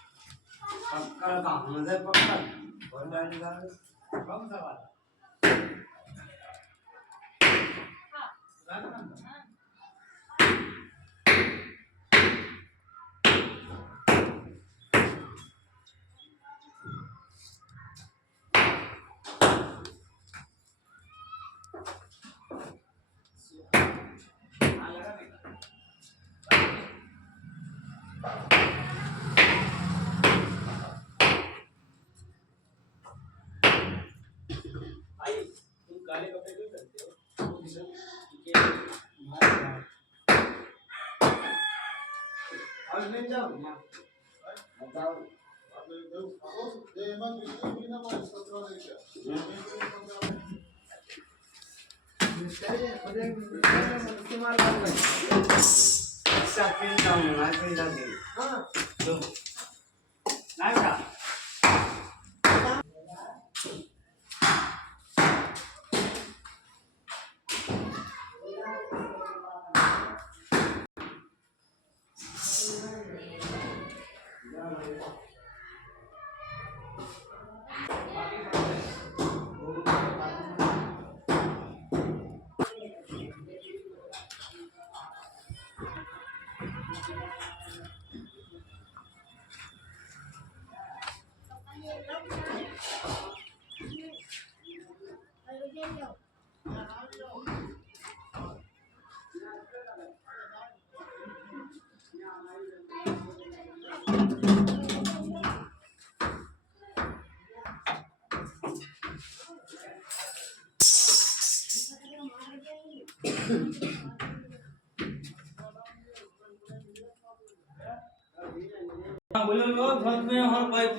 पक्का काम नजर पक्का और डालने का कम सवाल काले कपड़े क्यों पहनते हो? आज ले जाओ ना बताओ बोलो लो घर में हर पाइप